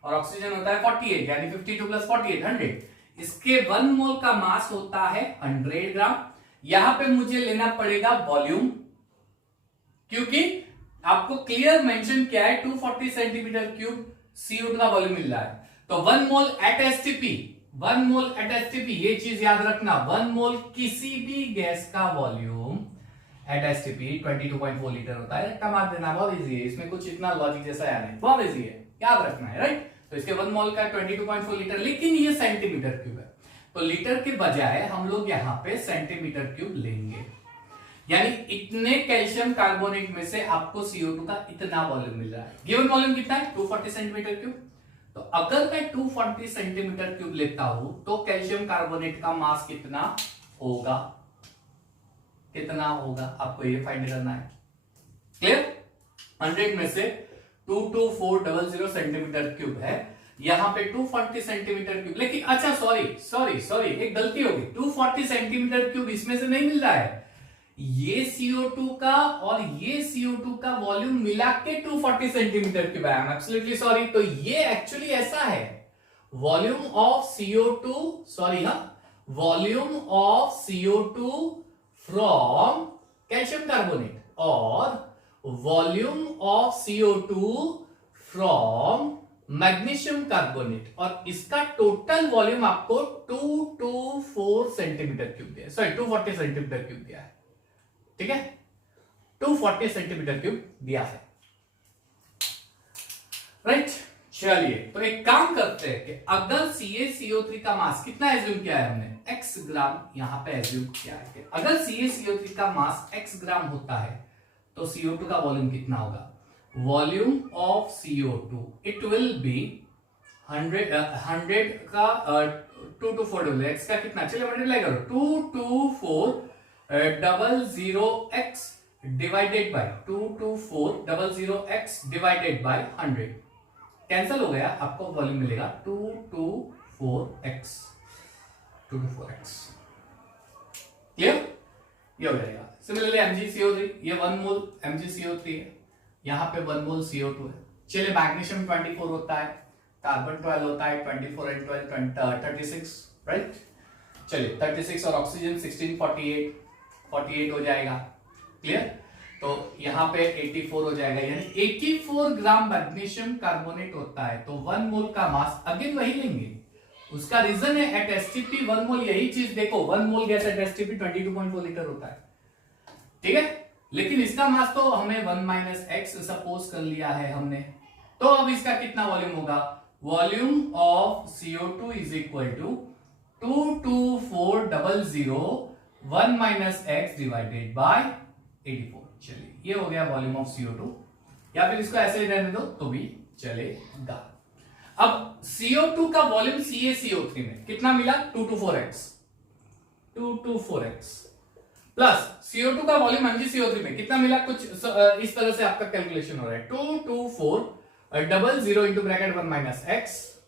और ऑक्सीजन होता है 48 यानी 52 प्लस 48 100। इसके 1 मोल का मास होता है 100 ग्राम। यहां पे मुझे लेना पड़ेगा वॉल्यूम, क्योंकि आपको क्लियर मेंशन किया है 240 सेंटीमीटर क्यूब CO2 का वॉल्यूम मिल रहा है। तो 1 मोल एट एसटीपी, 1 मोल एट एसटीपी, ये चीज याद रखना, 1 मोल किसी भी गैस का वॉल्यूम एट एसटीपी 22.4 लीटर होता है। रट्टा मार देना, बहुत इजी है, इसमें कुछ इतना लॉजिक जैसा है नहीं, बहुत इजी है, याद रखना है, राइट? तो इसके 1 मोल का 22.4 लीटर, लेकिन ये सेंटीमीटर क्यूब है, तो लीटर के बजाय हम लोग यहां पे सेंटीमीटर क्यूब लेंगे, यानी इतने कैल्शियम कार्बोनेट में से आपको CO2 का इतना वॉल्यूम मिल रहा है। गिवन वॉल्यूम कितना है? 240 सेंटीमीटर क्यूब। तो अगर मैं 240 सेंटीमीटर क्यूब लेता हूं तो कैल्शियम कार्बोनेट का मास कितना होगा? कितना होगा आपको ये फाइंड करना है। क्लियर? 100 में से 22400 सेंटीमीटर क्यूब है, यहाँ पे 240 सेंटीमीटर क्यूब, लेकिन अच्छा सॉरी एक गलती होगी, 240 सेंटीमीटर क्यूब इसमें से नहीं मिल रहा है, ये CO2 का और ये CO2 का वॉल्यूम मिला के 240 सेंटीमीटर क्यूब है। I am absolutely sorry. तो ये एक्चुअली ऐसा है, वॉल्यूम ऑफ CO2, सॉरी हाँ, volume of CO2 from calcium carbonate और volume of CO2 from magnesium carbonate, और इसका टोटल वॉल्यूम आपको 224 सेंटीमीटर क्यूब दिया है, सॉरी 240 सेंटीमीटर क्यूब दिया है, ठीक है, 240 सेंटीमीटर क्यूब दिया है, राइट। चलिए तो एक काम करते हैं कि अगर CaCO3 का मास कितना एज्यूम किया है हमने, x ग्राम यहां पे एज्यूम किया है कि अगर CaCO3 का मास x ग्राम होता है तो CO2 का वॉल्यूम कितना होगा, volume of CO2 it will B 100 का 224 x का कितना, चलिए मल्टीप्लाई करो, 22400x divided by 22400x divided by 100, cancel हो गया, आपको वॉल्यूम मिलेगा 224x, 224x, क्लियर, ये हो जाएगा। सिमिलरली MgCO3, ये 1 मोल MgCO3 है, यहां पे 1 मोल CO2 है। चलिए मैग्नीशियम 24 होता है, कार्बन 12 होता है, 24 एंड 12 36, राइट। चलिए 36 और ऑक्सीजन 16 48 हो जाएगा, क्लियर। तो यहां पे 84 हो जाएगा, यानी 84 ग्राम मैग्नीशियम कार्बोनेट होता है। तो 1 मोल का मास अगेन वही लेंगे, उसका रीजन है एट एसटीपी 1 मोल, यही चीज देखो 1 मोल गैस एट एसटीपी 22.4 लीटर होता है, ठीक है। लेकिन इसका मास तो हमें 1 माइनस एक्स सपोज कर लिया है हमने, तो अब इसका कितना वॉल्यूम होगा, volume of CO2 is equal to 22400 1 minus X divided by 84। चलिए ये हो गया वॉल्यूम ऑफ CO2, या फिर इसको ऐसे ही रहने दो तो भी चलेगा। अब CO2 का वॉल्यूम CaCO3 में कितना मिला, 224x प्लस CO2 का वॉल्यूम MgCO3 में कितना मिला, कुछ इस तरह से आपका कैलकुलेशन हो रहा है, 22400 into bracket 1 minus x,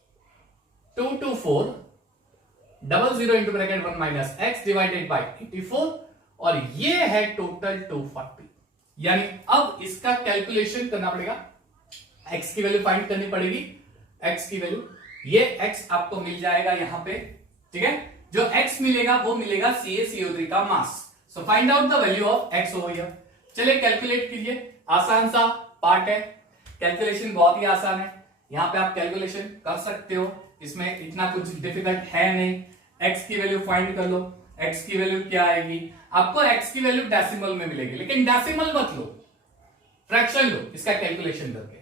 22400 into bracket 1 minus X divided by 84, और ये है टोटल 240। यानी अब इसका कैलकुलेशन करना पड़ेगा, x की वैल्यू फाइंड करनी पड़ेगी, x की वैल्यू, ये x आपको मिल जाएगा यहां पे, ठीक है। जो x मिलेगा वो मिलेगा CaCO3 का mass. So find out the value of x over here. चलिए कैलकुलेट कीजिए, आसान सा पार्ट है, कैलकुलेशन बहुत ही आसान है, यहां पे आप कैलकुलेशन कर सकते हो, इसमें इतना कुछ डिफिकल्ट है नहीं। x की वैल्यू फाइंड कर लो, x की वैल्यू क्या आएगी, आपको x की वैल्यू डेसिमल में मिलेगी, लेकिन डेसिमल मत लो, फ्रैक्शन लो इसका कैलकुलेशन करके।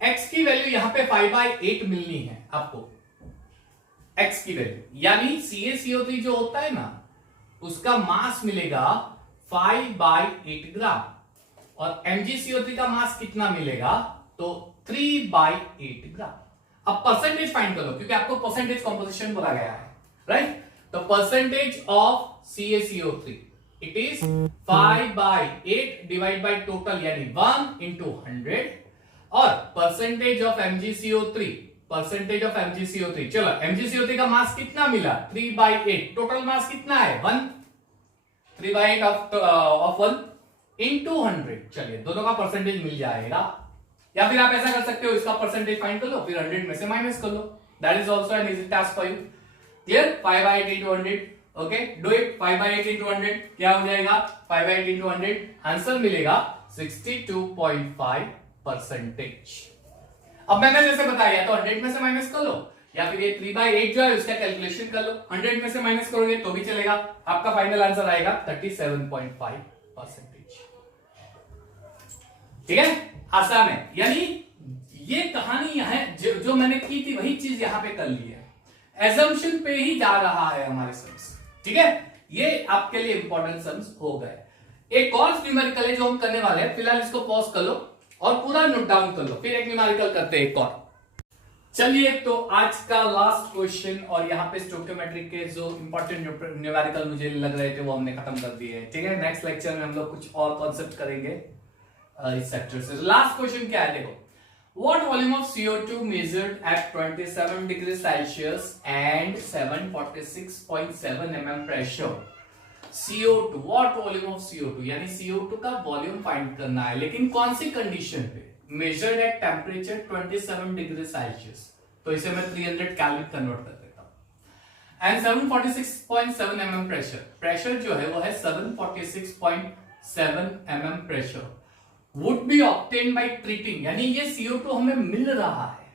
x की वैल्यू यहां पे 5/8 मिलनी है आपको, x की वैल्यू, यानी CaCO3 जो होता है ना उसका मास मिलेगा 5/8 ग्राम, और MgCO3 का मास कितना मिलेगा, तो 3/8 ग्राम। अब परसेंटेज फाइंड करो, क्योंकि आपको परसेंटेज कॉम्पोजिशन बोला गया है, राइट। तो percentage of CaCO3 it is 5/8 divide by total, यानी 1 into 100, और परसेंटेज ऑफ MgCO3, चलो MgCO3 का मास कितना मिला, 3/8, टोटल मास कितना है 1, 3/8 ऑफ 1 into 100। चलिए दोनों का परसेंटेज मिल जाएगा, या फिर आप ऐसा कर सकते हो, इसका परसेंटेज फाइंड कर लो, फिर 100 में से माइनस कर लो, that is also an easy task for you, clear. 5/8 into 100, okay, do it. 5/8 into 100 क्या हो जाएगा, 5/8 into 100 आंसर मिलेगा 62.5%। अब मैंने जैसे बताया, तो 100 में से माइनस कर लो, या फिर ये 3/8 जो है उसका कैलकुलेशन कर लो, 100 में से माइनस करोगे तो भी चलेगा, आपका फाइनल आंसर आएगा 37.5%, ठीक है, आसान है। यानी ये कहानी है जो मैंने की थी वही चीज यहां पे कर ली है, एजम्पशन पे ही जा रहा है हमारे सम्स, ठीक है। ये आपके लिए इंपॉर्टेंट सम्स हो गए। एक और न्यूमेरिकल है जो हम करने वाले हैं, फिलहाल इसको पॉज कर लो और पूरा नोट डाउन कर लो, फिर एक न्यूमेरिकल करते हैं एक और। चलिए तो आज का लास्ट क्वेश्चन, और यहाँ पे स्टोइकियोमेट्री के जो इंपॉर्टेंट न्यूमेरिकल मुझे लग रहे थे वो हमने खत्म कर दिए हैं, ठीक है। नेक्स्ट लेक्चर में हम लोग कुछ और कॉन्सेप्ट करेंगे इस सेक्टर से। लास्ट क्वेश्चन क्या है, देखो, What volume of CO2 measured at 27 degrees Celsius and 746.7 mm pressure? CO2, what volume of CO2, यानी CO2 का वॉल्यूम फाइंड करना है, लेकिन कौन सी कंडीशन पे? Measured at temperature 27 degree Celsius, तो इसे मैं 300 केल्विन कन्वर्ट कर देता हूं। एंड 746.7 mm प्रेशर, प्रेशर जो है वो है 746.7 mm pressure would be obtain by treating, यानी ये CO2 हमें मिल रहा है,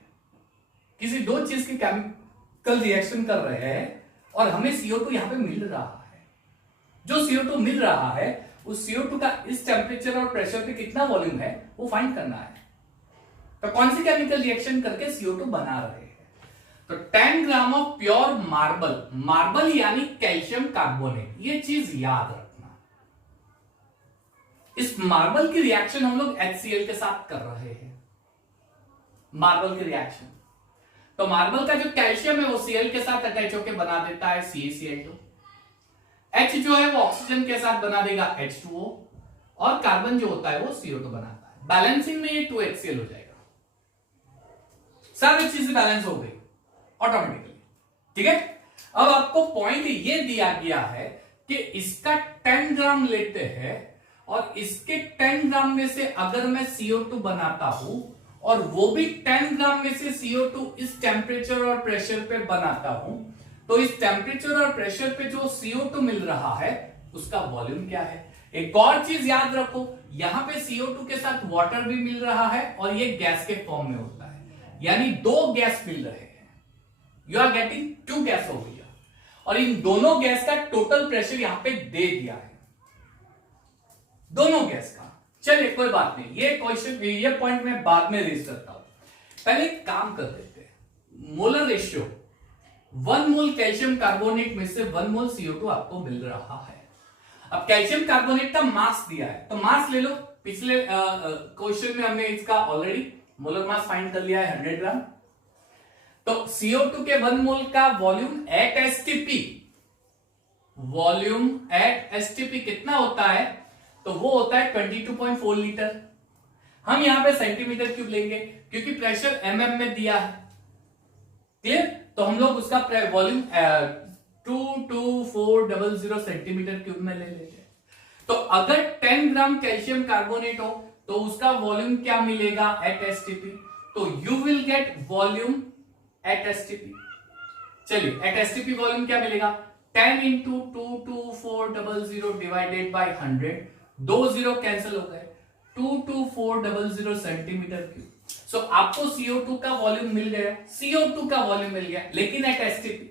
किसी दो चीज के केमिकल रिएक्शन कर रहे हैं और हमें CO2 यहां पे मिल रहा है। जो CO2 मिल रहा है उस CO2 का इस टेम्परेचर और प्रेशर पे कितना वॉल्यूम है वो फाइंड करना है। तो कौन सी केमिकल रिएक्शन करके CO2 बना रहे हैं? तो 10 gram of pure marble, marble यानी कैल्शियम कार्बोनेट, ये चीज याद रखना। इस मार्बल की रिएक्शन हम लोग HCl के साथ कर रहे हैं, मार्बल की रिएक्शन। तो मार्बल का जो कैल्शियम है वो Cl के साथ अटैच होकर बना देता है CaCl2, H जो है वो ऑक्सीजन के साथ बना देगा H2O, और कार्बन जो होता है वो CO2 बनाता है। बैलेंसिंग में ये 2HCl हो जाएगा, सारी चीजें बैलेंस हो गई ऑटोमेटिकली, ठीक है। अब आपको पॉइंट ये दिया गया है कि इसका 10 ग्राम लेते हैं और इसके 10 ग्राम में से अगर मैं CO2 बनाता हूं और वो भी 10 ग्राम में से CO2 इस टेम्परेचर और प्रेशर पे बनाता हूं, तो इस टेम्परेचर और प्रेशर पे जो CO2 मिल रहा है उसका वॉल्यूम क्या है। एक और चीज याद रखो, यहां पे CO2 के साथ वाटर भी मिल रहा है और ये गैस के फॉर्म में होता है, यानी दो गैस मिल रहे हैं, यू आर गेटिंग 2 गैस हो गया, और इन दोनों गैस का टोटल प्रेशर यहां पे दे दिया है, दोनों गैस का। चलिए कोई बात नहीं, ये क्वेश्चन, ये पॉइंट मैं बाद में रेज करता हूं, पहले एक काम कर देते हैं। मोलर रेशियो, 1 मोल कैल्शियम कार्बोनेट में से 1 मोल CO2 आपको मिल रहा है। अब कैल्शियम कार्बोनेट का मास दिया है तो मास ले लो, पिछले क्वेश्चन में हमने इसका ऑलरेडी मोलर मास फाइंड कर लिया है 100 ग्राम। तो CO2 के 1 मोल का volume at STP, volume at STP कितना होता है? तो वो होता है 22.4 लीटर। हम यहां पे सेंटीमीटर क्यूब लेंगे क्योंकि प्रेशर mm में दिया है, क्लियर। तो हम लोग उसका वॉल्यूम 22400 सेंटीमीटर क्यूब में ले लेंगे। तो अगर 10 ग्राम कैल्शियम कार्बोनेट हो तो उसका वॉल्यूम क्या मिलेगा एट STP? तो you will gate volume at STP। चलिए एट STP वॉल्यूम क्या मिलेगा? 10 into 22400 divided by 100, 2 zero cancel हो गए, 22400 सेंटीमीटर क्यूब। सो आपको CO2 का वॉल्यूम मिल गया, CO2 का वॉल्यूम मिल गया, लेकिन एट STP।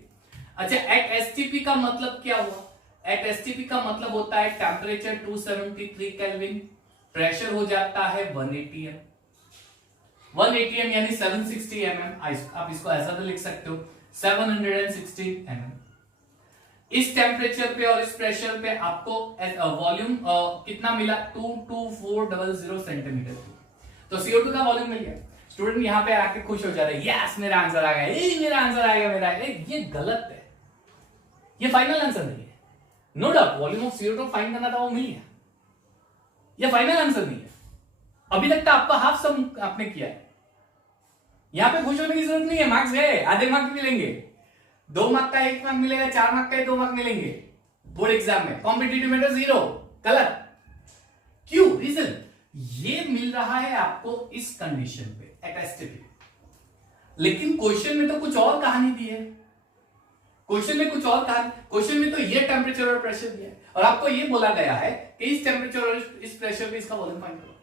अच्छा, एट STP का मतलब क्या हुआ? एट STP का मतलब होता है टेम्परेचर 273 केल्विन, प्रेशर हो जाता है 180 m, 180 m यानी 760 mm। आप इसको ऐसा तो लिख सकते हो 760 mm। इस टेम्परेचर पे और इस प्रेशर पे आपको वॉल्यूम कितना मिला? 22400 सेंटीमीटर क्यूब। तो CO2 का वॉल्यूम मिल गया। स्टूडेंट यहाँ पे आके खुश हो जा रहे हैं, यस मेरा आंसर आ गया, मेरा आंसर आ गया, मेरा। ये गलत है, ये फाइनल आंसर नहीं है। No doubt volume of CO2 find करना था, वो मिल गया, ये फाइनल आंसर नहीं है। अभी तक तो आपका हाफ सम आपने किया है, यहां पे खुश होने की जरूरत नहीं है। मार्क्स गए, आधे मार्क्स मिलेंगे, 2 मार्क का 1 मार्क मिलेगा, 4 मार्क का 2 मार्क मिलेंगे बोर्ड एग्जाम में। कॉम्पिटिटिव में तो 0, गलत। क्यों? रीजन ये मिल रहा है आपको इस कंडीशन पे एट STP, लेकिन क्वेश्चन में तो कुछ और कहानी दी है। क्वेश्चन में कुछ और कहानी, क्वेश्चन में तो ये टेम्परेचर और प्रेशर दिया है और आपको ये बोला गया है कि इस टेम्परेचर और इस प्रेशर पे इसका वॉल्यूम फाइंड करो।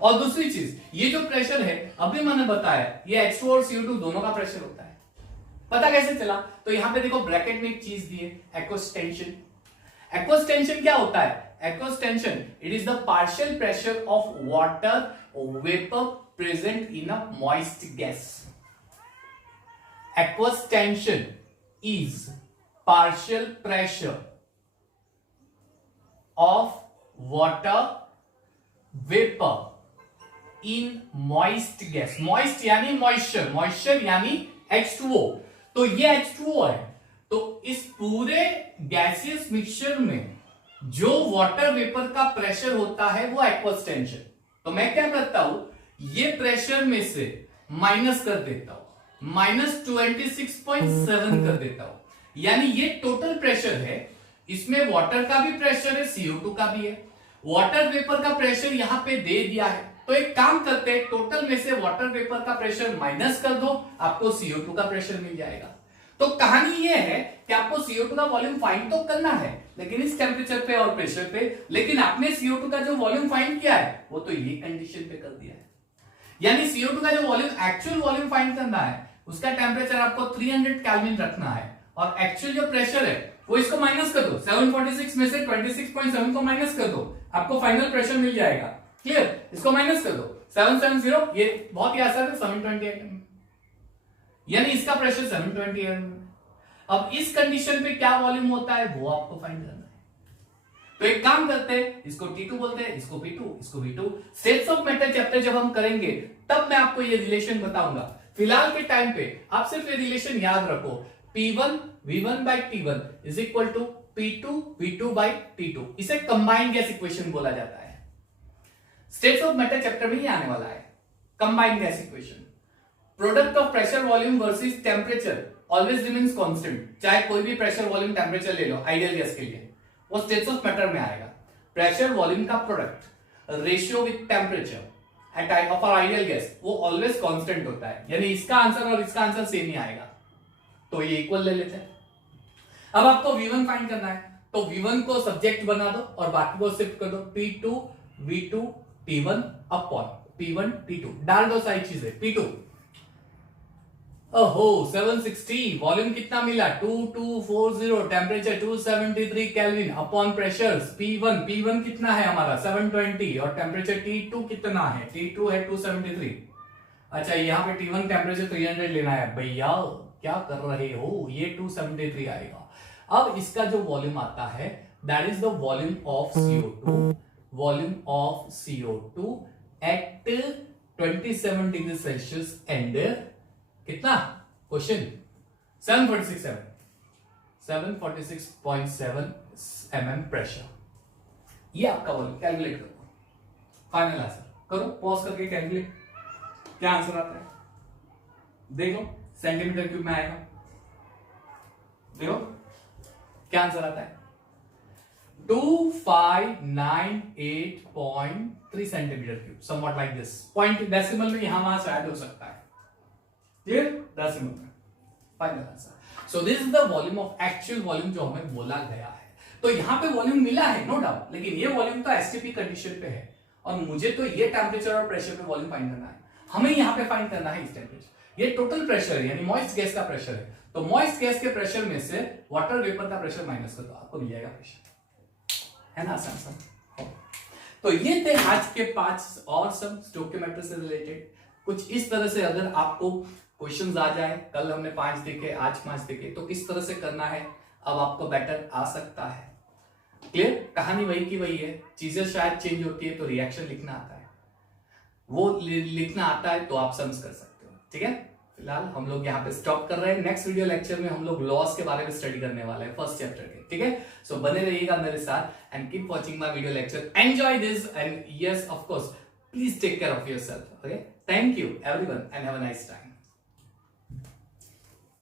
और दूसरी चीज, ये जो प्रेशर है अभी मैंने बताया, ये H2 और CO2 दोनों का प्रेशर होता है। पता कैसे चला? तो यहां पे देखो ब्रैकेट में एक चीज दी है, एक्वस टेंशन। एक्वस टेंशन क्या होता है? Aqueous tension, it is the partial pressure of water vapour present in a moist gas. Aqueous tension is partial pressure of water vapor in moist gas। moist यानी moisture, moisture यानी H2O। तो ये H2O है, तो इस पूरे gaseous mixture में जो वाटर वेपर का प्रेशर होता है वो एक्वस टेंशन। तो मैं क्या करता हूं, ये प्रेशर में से माइनस कर देता हूं, -26.7 कर देता हूं, यानी ये टोटल प्रेशर है, इसमें वाटर का भी प्रेशर है, CO2 का भी है, वाटर वेपर का प्रेशर यहां पे दे दिया है। तो एक काम करते हैं, टोटल में से वाटर वेपर का प्रेशर माइनस कर दो, आपको CO2 का प्रेशर मिल जाएगा। तो कहानी ये है कि आपको CO2 का वॉल्यूम फाइंड तो करना है, लेकिन इस टेम्परेचर पे और प्रेशर पे, लेकिन आपने CO2 का जो वॉल्यूम फाइंड किया है वो तो ये कंडीशन पे कर दिया है। यानी CO2 का जो वॉल्यूम, एक्चुअल वॉल्यूम फाइंड करना है, उसका टेम्परेचर आपको 300 केल्विन रखना है, और एक्चुअल जो प्रेशर है वो इसको माइनस कर दो, 746 में से 26.7 को माइनस कर दो, आपको फाइनल प्रेशर मिल जाएगा। क्लियर? इसको माइनस कर दो, 770, ये बहुत ही आसान है, 728, यानी इसका प्रेशर 728 है। अब इस कंडीशन पे क्या वॉल्यूम होता है वो आपको फाइंड करना है। तो एक काम करते हैं, इसको T2 बोलते हैं, इसको P2, इसको V2। States of matter chapter जब हम करेंगे तब मैं आपको ये रिलेशन बताऊंगा। फिलहाल के टाइम पे आप सिर्फ ये रिलेशन याद रखो, P1 V1 by T1 is equal to P2 V2 by T2। इसे कंबाइंड गैस इक्वेशन बोला जाता है। स्टेट्स ऑफ मैटर चैप्टर में ही आने वाला है combined gas equation. Product of pressure volume versus temperature always remains constant. चाहे कोई भी प्रेशर वॉल्यूम टेम्परेचर ले लो आइडियल गैस के लिए, वो स्टेट्स ऑफ मैटर में आएगा। प्रेशर वॉल्यूम का product ratio with temperature at time of ideal gas वो ऑलवेज कांस्टेंट होता है, यानी इसका आंसर और इसका आंसर सेम ही आएगा, तो ये इक्वल ले लेते हैं। अब आपको V1 फाइंड करना है, तो V1 को सब्जेक्ट बना दो और बाकी को शिफ्ट कर दो, P2 V2 T1 upon P1 T2 डाल दो सारी चीजें। P2 ओहो 760, वॉल्यूम कितना मिला 2240, temperature 273 kelvin upon pressure P1 कितना है हमारा 720, और टेम्परेचर T2 कितना है, T2 है 273। अच्छा यहाँ पे T1 टेम्परेचर 300 लेना है, भैया क्या कर रहे हो, ये 273 आएगा। अब इसका जो वॉल्यूम आता है that is the volume of CO2 at 27 degree Celsius and कितना, क्वेश्चन 746.7 mm प्रेशर। ये आपका वॉल्यूम कैलकुलेट करो, फाइनल आंसर करो, पॉज करके कैलकुलेट, क्या आंसर आता है देखो, सेंटीमीटर क्यूब में आएगा, देखो क्या आंसर आता है 2598.3 centimetre cube, somewhat like this. Point decimal में यहां वहां से ऐड हो सकता है, क्लियर, डेसिमल में final answer. So this is the volume of actual volume जो हमें बोला गया है। तो यहां पे वॉल्यूम मिला है नो डाउट, लेकिन ये वॉल्यूम तो एसटीपी कंडीशन पे है, और मुझे तो ये टेम्परेचर और प्रेशर पे वॉल्यूम फाइंड करना है, हमें यहां पे फाइंड करना है इस टेम्परेचर। ये टोटल प्रेशर है, यानी मॉइस्ट गैस का प्रेशर है, तो मॉइस्ट गैस के प्रेशर में से वाटर वेपर का प्रेशर माइनस कर दो, आपको मिल जाएगा प्रेशर, है ना आसान। तो ये थे आज के 5 और सब स्टोइकोमेट्री से रिलेटेड। कुछ इस तरह से अगर आपको क्वेश्चंस आ जाए, कल हमने 5 देखे, आज 5 देखे, तो किस तरह से करना है अब आपको बेटर आ सकता है। क्लियर, कहानी वही की वही है, चीजें शायद चेंज होती है, तो रिएक्शन लिखना आता है, वो लिखना आता है तो आप समझ कर सकते हो। ठीक है, फिलहाल हम लोग यहाँ पे स्टॉप कर रहे हैं। नेक्स्ट वीडियो लेक्चर में हम लोग लॉस के बारे में स्टडी करने वाले हैं, फर्स्ट चैप्टर के। ठीक है, सो बने रहिएगा मेरे साथ and keep watching my video lecture, enjoy this and yes of course please take care of yourself. Okay, thank you everyone and have a nice time.